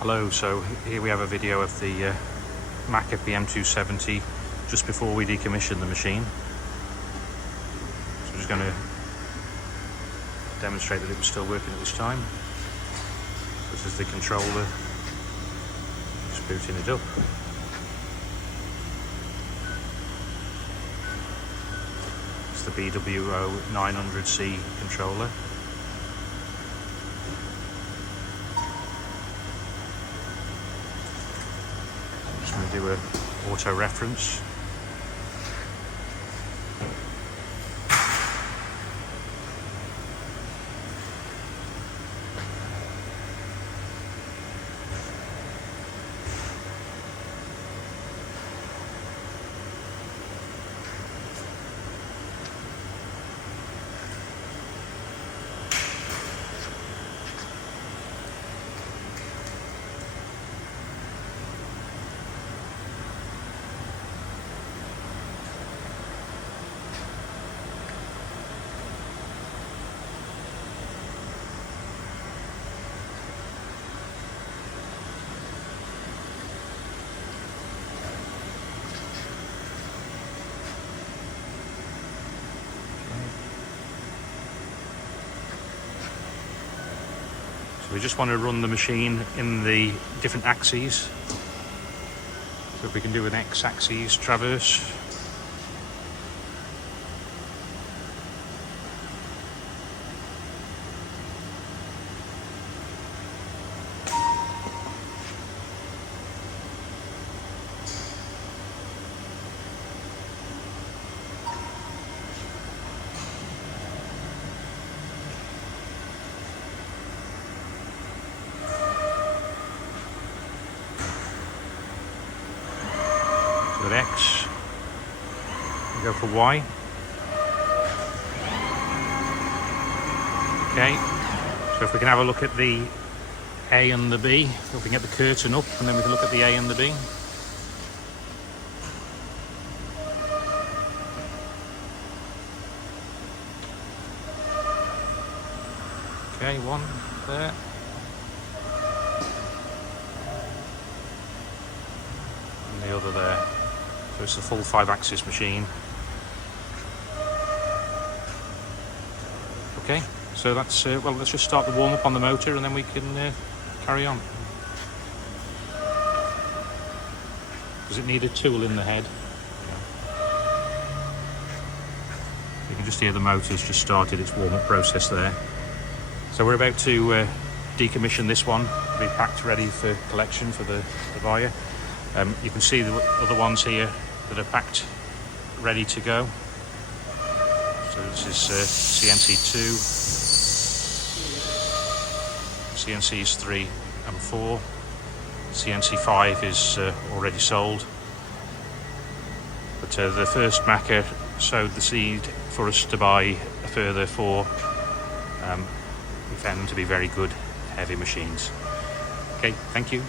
Hello, so here we have a video of the Maka PM270 just before we decommission the machine. So I'm just going to demonstrate that it was still working at this time. This is the controller, just booting it up. It's the BWO 900C controller. I'm going to do an auto reference. We just want to run the machine in the different axes. So if we can do an X-axis traverse. With X, we go for Y. Okay, so if we can have a look at the A and the B, if we can get the curtain up and then we can look at the A and the B. Okay, one there. And the other there. So it's a full 5-axis machine. Okay, so that's well, let's just start the warm-up on the motor and then we can carry on. Does it need a tool in the head? You can just hear the motor's just started its warm-up process there. So we're about to decommission this one, be packed ready for collection for the buyer. You can see the other ones here that are packed, ready to go. So this is CNC 2, CNCs 3 and 4. CNC 5 is already sold. But the first Maka sowed the seed for us to buy a further 4. We found them to be very good, heavy machines. Okay, thank you.